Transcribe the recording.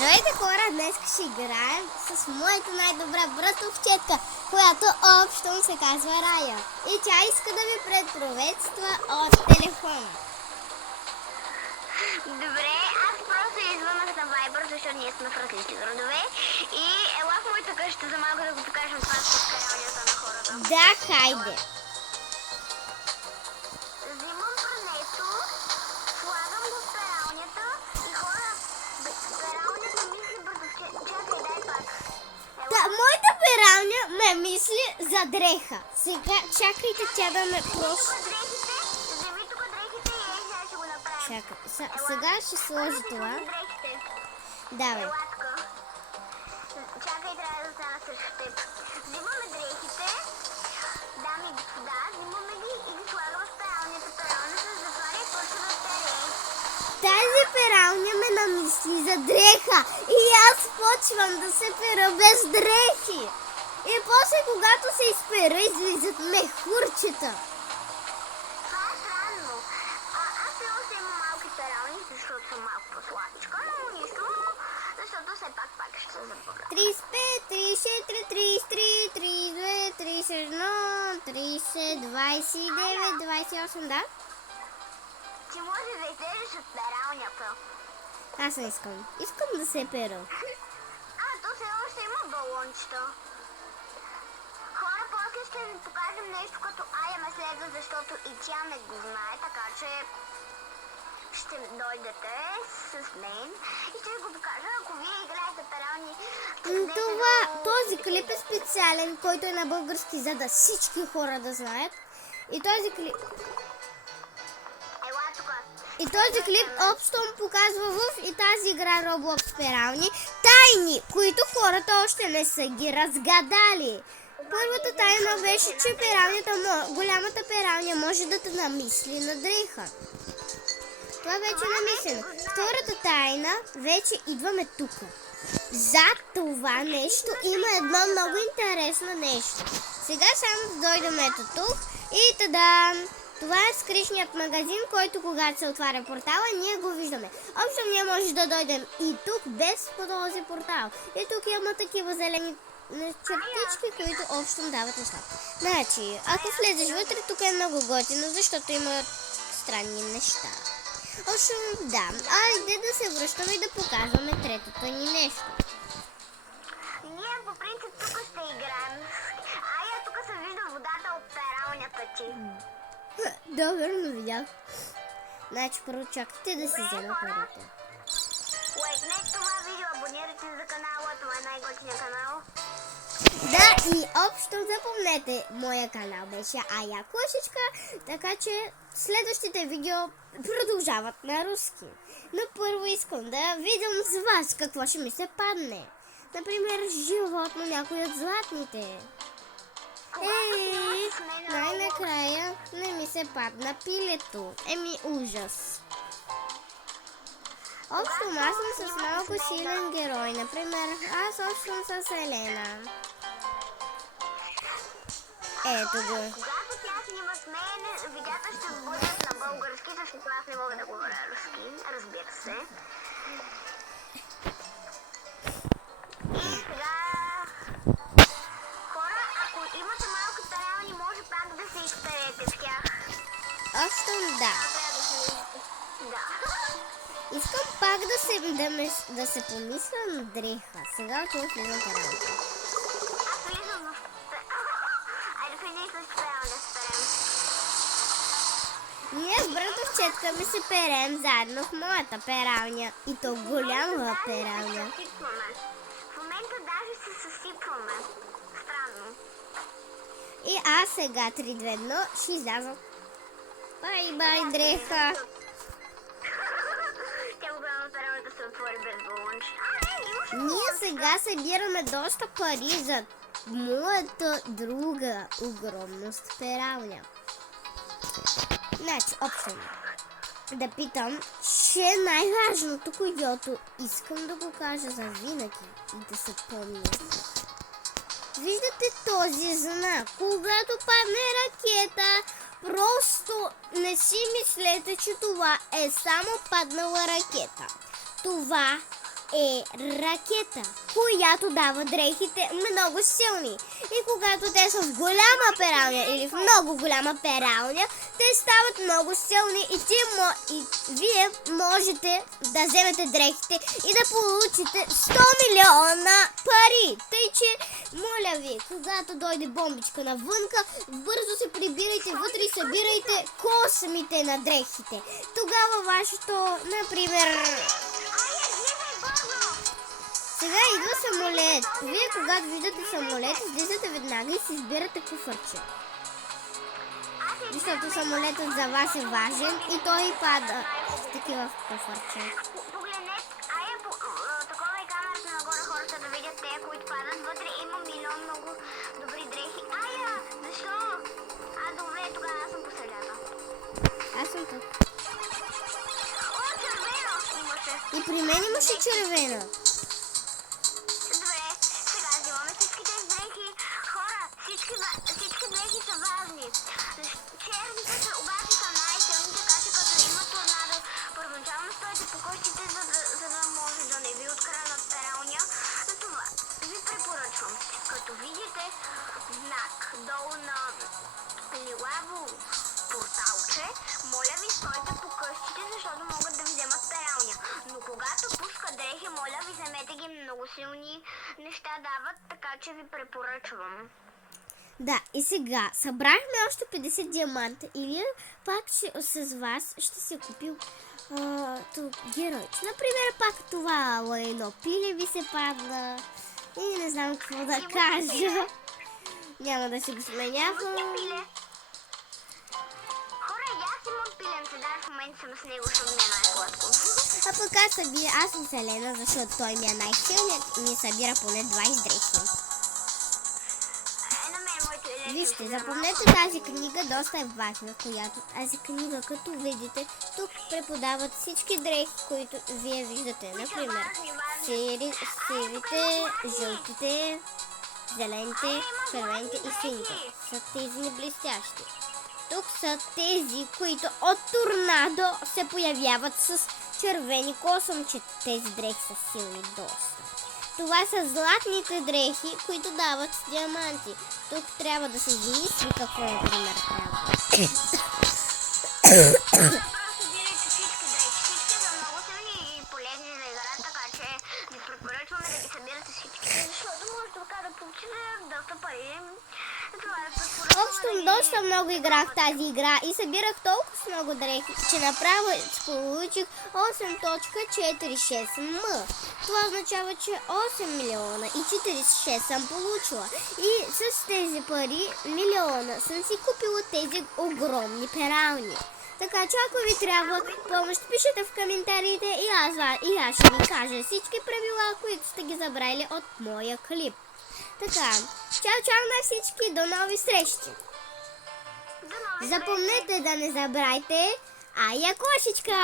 Здравейте хора, днес ще играем с моята най-добра братовчетка, която общо се казва Рая. И тя иска да ви предприветства от телефона. Добре, аз просто извънах на Viber, защото ние сме в различни градове. И ела в моята къща за малко да го покажем това с каралнята на хората. Да, хайде. Взимам прането, слагам го в пералнята и хора, пералнята мисли братовче. Чакай, дай пак. Да, моята пералня ме мисли за дреха. Сега чакайте тя да ме просто... Вземи тук дрехите и сега ще го направим. Чакай, сега ще сложи това. Давай. Елатка. Чакай, трябва да стана срещу теб. Взимаме дрехите, дами и господа, взимаме ги и ги слагаме в пералнята. Пералнята се затваря и почва да пере. Тази пералня ме намисли за дреха и аз почвам да се пера без дрехи. И после, когато се изпера, излизат мехурчета. Това е странно. Аз все още имам малки перални, защото съм малко по-сладичка, но нищо, защото все пак ще се забавя. 35, 34, 33, 32, 31, 30, 29, 28, да? Ти може да излезеш от пералнята. Аз не искам. Искам да се пера. То все още има балончета. Хора, после ще ви покажем нещо, като Ая ме следва, защото и тя не го знае, така че ще дойдете с мен и ще ви го покажа, ако вие играете перални. Този клип е специален, който е на български, за да всички хора да знаят. И този клип... Ела тук. И този клип общо показва в и тази игра Roblox перални тайни, които хората още не са ги разгадали. Първата тайна беше, че голямата пералня може да те намисли на дреха. Това вече е намислено. Втората тайна вече идваме тук. Зад това нещо има едно много интересно нещо. Сега само дойдем ето тук и тадам! Това е скришният магазин, който когато се отваря портала, ние го виждаме. Общо ние може да дойдем и тук без по този портал. И тук има такива зелени чертички, които общо дават неща. Значи, ако влезеш вътре, тук е много готино, защото има странни неща. Общо, да. Айде да се връщаме и да показваме третото ни нещо. Ние по принцип тук ще играем. Ая, тук се вижда водата от пералнята ти. Да, верно видях. Значи, първо чакайте да си взема парите. Лайкнете това видео, абонирайте се за канала, това е най-готиния канал. Да, и общо запомнете, моя канал беше Ая Кошечка, така че следващите видео продължават на руски. Но първо искам да видим с вас какво ще ми се падне. Например, животно, някой от златните. Най-накрая не ми се падна пилето. Ужас. Общо аз съм с малко силен герой. Например, аз общо съм с Елена. Ето го. Когато тя снима с мен, видеята ще бъдат на български, защото аз не мога да говоря руски, разбира се. И сега... Хора, ако имате малки перални, може пак да се изперете в тях. Общо да. Да. Искам пак да се помисля на дреха. Сега това влизам в работа. Аз влизам в... Айде влизай с пералня, сперем. Ние с братовчетка ми се перем заедно в моята пералня. И то голяма пералня. В момента даже се съсипваме. Странно. И аз сега 3-2-1 ще изляза. Бай-бай, дреха. Тя голяма пералня да се отвори без балонче. Ние сега събираме доста пари за моята друга огромност пералня. Значи, общо да питам, че е най-важното, което искам да го кажа за винаги и да се помня. Виждате този знак? Когато падне ракета, просто не си мислете, че това е само паднала ракета. Това е ракета, която дава дрехите много силни. И когато те са в голяма пералня или в много голяма пералня, те стават много силни и вие можете да вземете дрехите и да получите 100 милиона пари. Тъй, че, моля ви, когато дойде бомбичка навънка, бързо се прибирайте вътре и събирайте космите на дрехите. Тогава вашето, например... Сега идва самолет. Вие, когато виждате самолет, излизате веднага и си избирате куфърче. Защото самолетът за вас е важен и той пада с такива куфърче. Погледнете, такова е камерата нагоре, хората да видят те, които падат. Вътре има милион много добри дрехи. Защо? Добре, тогава аз съм по средата. Аз съм тук. О, червено имаше. И при мен имаше червена. Добре, сега взимаме всичките дрехи. Хора, всички дрехи са важни. Черните са обаче са най-силни, така че като има торнадо, първоначално стойте по къщите, за да може да не ви откраднат пералня. За това ви препоръчвам, като видите знак долу на лилаво порталче, моля ви стойте по къщите, защото могат да ви вземат пералня. Но когато пускат дрехи, моля ви вземете ги, много силни неща дават, така че ви препоръчвам. Да, и сега събрахме още 50 диаманта или пак с вас ще се купил геройче. Например, пак това лайно пиле ви се падна и не знам какво да кажа. Няма да си го сменявам. Хора, и аз имам пиленце, да, в момента съм с него, защото ми е най-сладко. А пък аз съм Селена, защото той ми е най-силният и ми събира поне 20 дрехи. Вижте, запомнете тази книга, доста е важна, която тази книга, като видите, тук преподават всички дрехи, които вие виждате. Например, сивите, жълтите, зелените, червените и сините. Са тези блестящи. Тук са тези, които от торнадо се появяват с червени косъмчета. Тези дрехи са силни доста. Това са златните дрехи, които дават диаманти. Тук трябва да се измисли какво, например, трябва. Просто дирайте всички дрехи. Всички са много силни и полезни за играта, така че ви препоръчваме да ги събирате всички, защото може така да получите доста пари. Общо доста много играх тази игра и събирах толкова много дрехи, че направо получих 8.46 м. Това означава, че 8 милиона и 46 съм получила. И с тези пари, милиона, съм си купила тези огромни перални. Така че ако ви трябва помощ, пишете в коментарите и аз ще ви кажа всички правила, които сте ги забрали от моя клип. Така, чао на всички, до нови срещи! Запомнете да не забравяйте Ая кошечка!